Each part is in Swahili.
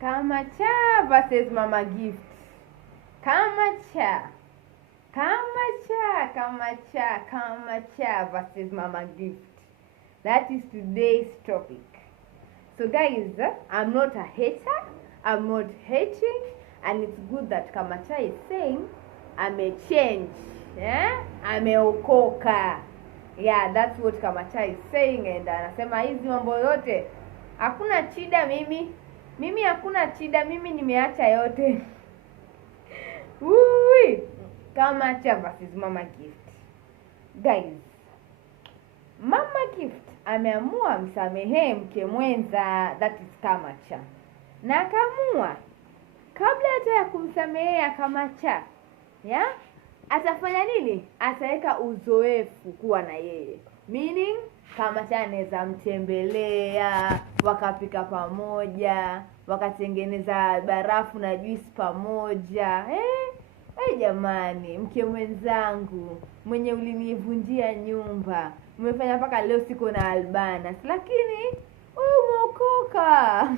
Kamacha versus Mama Gift. Kamacha. Kamacha, Kamacha, Kamacha versus Mama Gift. That is today's topic. So guys, I'm not a hater. I'm not hating. And it's good that Kamacha is saying, I'm a change. Yeah? I'm a okoka. Yeah, that's what Kamacha is saying. And anasema hizi mambo yote hakuna shida mimi hakuna shida, mimi nimeacha yote. Ui, Kamacha versus Mama Gift. Guys, Mama Gift ameamua msamehe mke mwenza, that is Kamacha. Na akamua kabla hata ya kumsamehea Kamacha, yeah? Atafanya nini? Ataweka uzoefu kuwa na yeye. Meaning, Kamacha anaweza mtembelea, wakapika pamoja, wakatengeneza barafu na juice pamoja. Jamani, mke mwenzangu, mwenye ulinivunjia nyumba, umefanya mpaka leo siko na albanas, lakini umeokoka.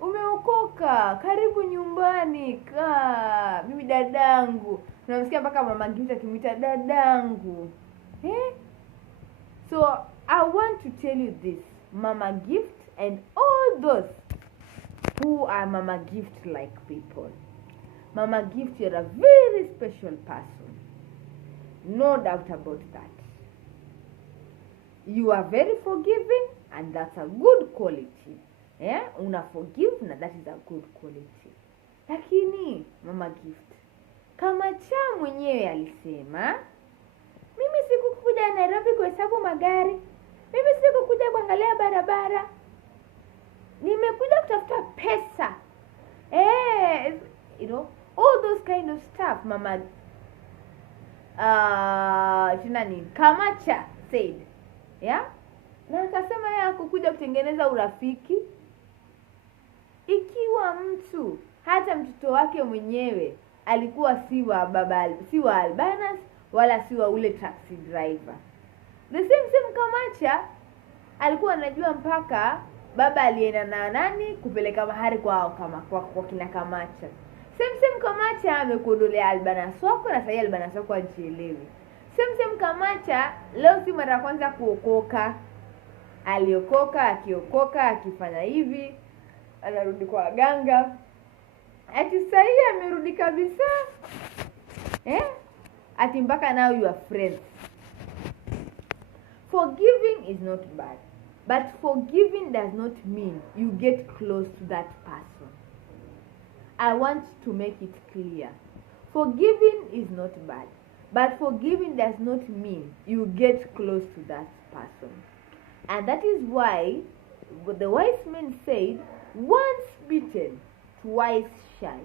Umeokoka, karibu nyumbani, kaa. Mimi dadangu, tunamsikia mpaka Mama Gift akimwita dadangu. So I want to tell you this, Mama Gift and all those who are Mama Gift like people. Mama Gift, you're a very special person. No doubt about that. You are very forgiving, and that's a good quality. Yeah, una forgive, na that is a good quality. Lakini Mama Gift, Kamacha mwenyewe alisema, mimi sikukuja Nairobi kuhesabu magari, mimi sikukuja kuangalia barabara, nimekuja kutafuta pesa. You know, all those kind of stuff Mama Kamacha said. Yeah? Na akasema yeye hakukuja kutengeneza urafiki. Ikiwa mtu, hata mtoto wake mwenyewe alikuwa si wa albanas, wala si wa ule taxi driver. The same Kamacha alikuwa anajua mpaka baba alienda na nani kupeleka mahari kwa kina Kamacha. Same Kamacha amekuondolea albanas wako, na sasa albanas wako hajielewi. Same Kamacha leo si mara kwanza kuokoka. Aliokoka, akiokoka, akifanya hivi, anarudi kwa ganga. Ati sasa amerudi kabisa. Ati mpaka now you are friends. Forgiving is not bad, but forgiving does not mean you get close to that person. I want to make it clear. Forgiving is not bad, but forgiving does not mean you get close to that person. And that is why the wise men said, once bitten, twice shy.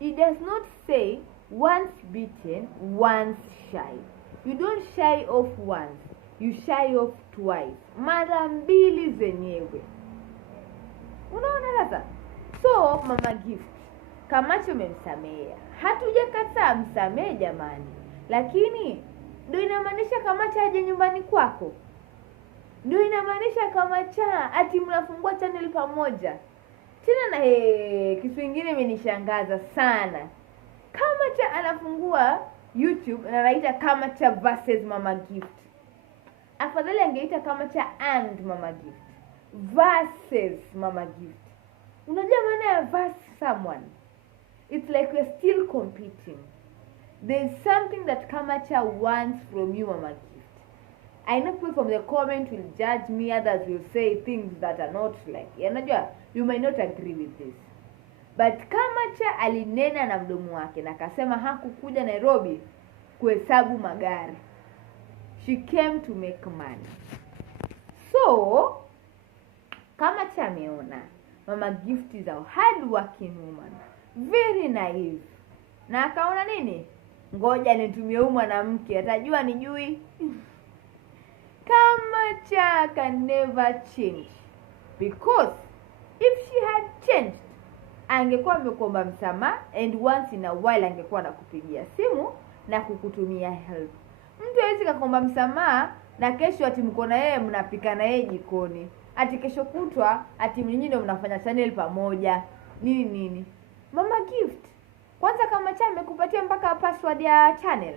It does not say once bitten, once shy. You don't shy off once, you shy off twice. Mara mbili zenyewe. Unaona sasa? So, Mama Gift, Kamacha umemsamea. Hatujakataa msamee jamani. Lakini ndio inamaanisha Kamacha aje nyumbani kwako? Ndio inamaanisha Kamacha ati mnafungua channel pamoja? Tena na kitu kingine imenishangaza sana. Kamacha anafungua YouTube na anaita Kamacha versus Mama Gift. Afadhali angeita Kamacha and Mama Gift versus Mama Gift. Unajua maana ya versus someone? It's like we're still competing. There's something that Kamacha wants from you, Mama Gift. I know people from the comment will judge me, others will say things that are not like, you might not agree with this. But Kamacha alinena na mdomo wake na akasema hakukuja Nairobi kuhesabu magari. She came to make money. So, Kamacha ameona Mama Gift is a hard-working woman, very naive. Na akaona nini? Ngoja nitumie huyu mwanamke, atajua nijui. Kamacha can never change, because if she had changed, angekuwa amekuomba msamaha, and once in a while angekuwa anakupigia simu na kukutumia help. Mtu hawezi kukuomba msamaha na kesho ati mko na yeye mnapika na yeye jikoni. ati kesho kutwa ati nyinyi ndio mnafanya channel pamoja nini. Mama Gift, kwanza Kamacha amekupatia mpaka password ya channel,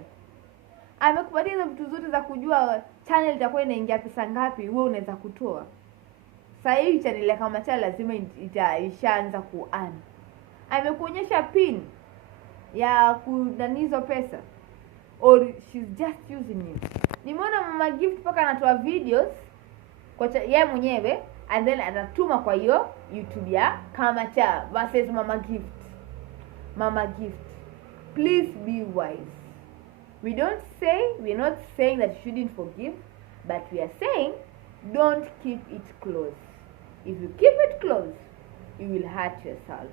amekupatia hizo vitu zote za kujua channel itakuwa inaingia pesa ngapi, wewe unaweza kutoa. Sasa hii channel ya Kamacha lazima ishaanza kuearn. Amekuonyesha pin ya kudanizo pesa, or she's just using it. Nimeona Mama Gift paka anatoa videos kwa yeye mwenyewe and then anatuma kwa hiyo YouTube ya Kamacha versus Mama Gift. Mama Gift, please be wise. We're not saying that you shouldn't forgive, but we are saying don't keep it close. If you keep it close, you will hurt yourself.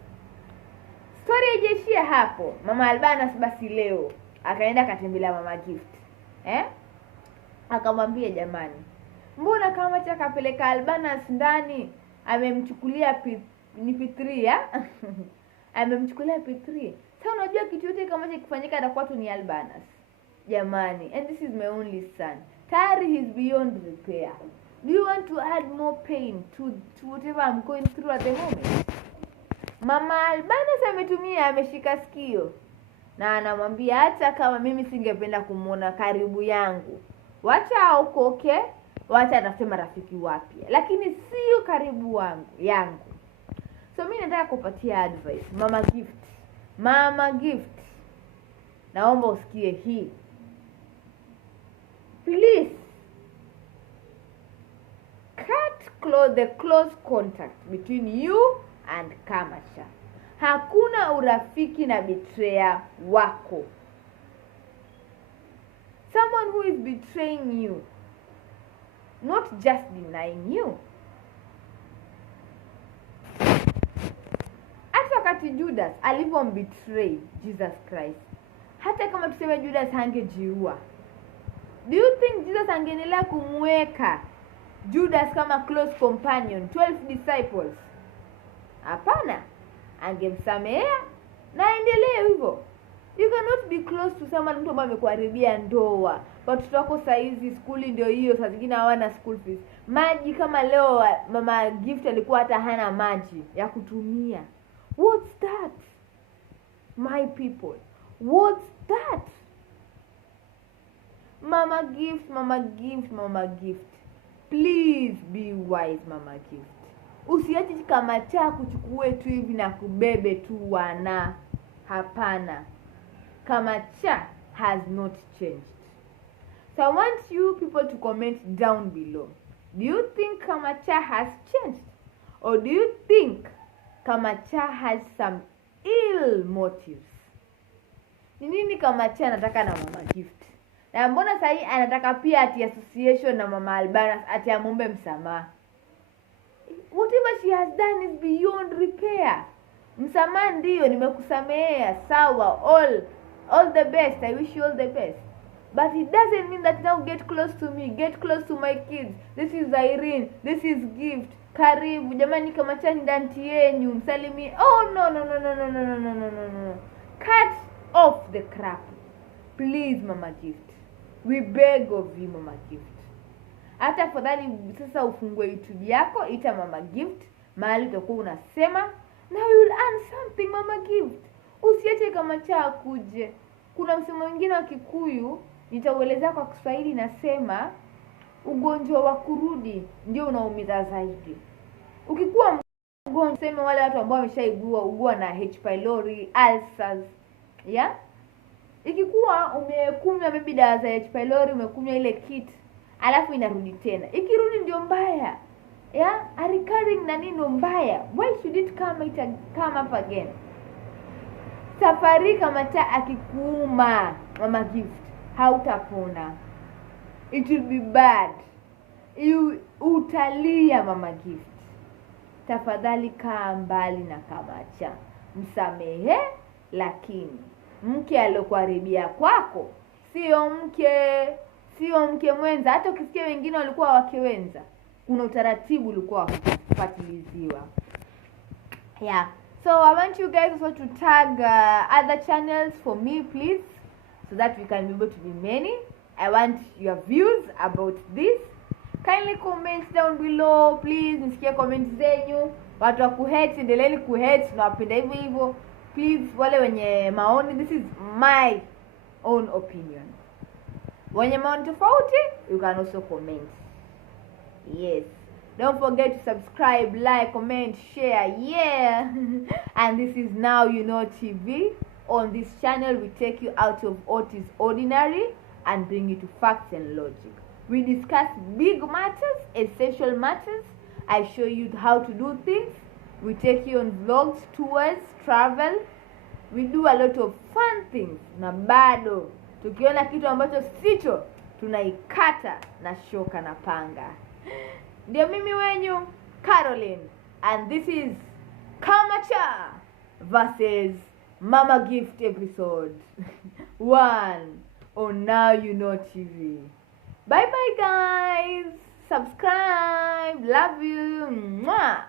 Story haijaishia hapo. Mama Albanas basi leo akaenda katembelea Mama Gift. Akamwambia, jamani, mbona Kamacha kapeleka Albanas ndani? Amemchukulia P3 ya? Amemchukulia P3. Sasa unajua kitu yote Kamacha kifanyika atakuwa tu ni Albanas. Jamani, and this is my only son. Tari he's beyond repair. Do you want to add more pain to whatever I'm going through at the moment? Mama Albanas ameshika sikio na anamwambia, hata kama mimi singependa kumuona karibu yangu, wacha aokoke, wacha atafute marafiki wapya, lakini sio karibu yangu. So mimi nataka kupatia advice Mama Gift, naomba usikie hii. Please cut the close contact between you and Kamacha. Hakuna urafiki na betrayer wako. Someone who is betraying you, not just denying you. Hata wakati Judas alivyom-betray Jesus Christ, hata kama tuseme Judas hangejiua, do you think Jesus angeendelea kumweka Judas kama close companion, 12 disciples? Hapana, angemsamehea na endelee hivyo. You cannot be close to someone mtu ambaye amekuharibia ndoa. Watoto wako saizi skuli ndio hiyo, saa zingine hawana school fees. Maji kama leo Mama Gift alikuwa hata hana maji ya kutumia. What's that? My people, what's that? Mama Gift, please be wise. Mama Gift, usiache Kamacha kuchukue tu hivi na kubebe tu wana. Hapana, Kamacha has not changed. So I want you people to comment down below. Do you think Kamacha has changed? Or do you think Kamacha has some ill motives? Ni nini Kamacha anataka na Mama Gift? Na mbona sahi anataka pia ati association na Mama Albanas ati amombe msamaha? Whatever she has done is beyond repair. Msamaha ndio, nimekusamehea, sawa, all the best, I wish you all the best. But it doesn't mean that now get close to me, get close to my kids. This is Irene, this is Gift. Karibu, jamani Kamacha ni danti yenyu, msalimi. Oh no. Cut off the crap. Please Mama Gift. We beg of you Mama Gift. Hata afadhali sasa ufungue YouTube yako, ita Mama Gift, mahali utakuwa unasema, now you will earn something Mama Gift. Usiache Kamacha akuje. Kuna msemo mwingine wa Kikuyu, nitauelezea kwa Kiswahili, nasema ugonjwa wa kurudi ndio unaumiza zaidi. Ukikuwa mgonjwa, sema wale watu ambao wameshaugua na H pylori, ulcers, yeah? Ikikuwa umekunywa maybe dawa za H pylori, umekunywa ile kit, alafu inarudi tena. Ikirudi ndio mbaya. Yeah? A recurring na nini mbaya. Why should it come up again? Safari Kamacha akikuuma Mama Gift, hautapona. It will be bad. Utalia Mama Gift. Tafadhali kaa mbali na Kamacha. Msamehe, lakini mke alokuharibia kwako sio mke mwenza. Hata ukisikia wengine walikuwa wake wenza, kuna utaratibu ulikuwa kufuatiliziwa. Yeah. So I want you guys also to tag other channels for me, please, so that we can be able to be many. I want your views about this. kindly comment down below please. Nisikie comment zenyu. Watu wa kuhate, endeleeni kuhate, nawapenda hivyo. Please, wale wenye maoni, this is my own opinion. Wenye maoni tofauti, you can also comment. Yes. Don't forget to subscribe, like, comment, share. Yeah. And this is Now You Know TV. On this channel, we take you out of what is ordinary and bring you to facts and logic. We discuss big matters, essential matters. I show you how to do things. We take you on vlogs, tours, travel. We do a lot of fun things. Na bado tukiona kitu ambacho sicho, tunaikata na shoka na panga. Ndio mimi wenyu Caroline, and this is Kamacha versus Mama Gift episode 1 on Now You Know TV. Bye bye guys. Subscribe. Love you. Mwah.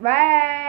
Bye.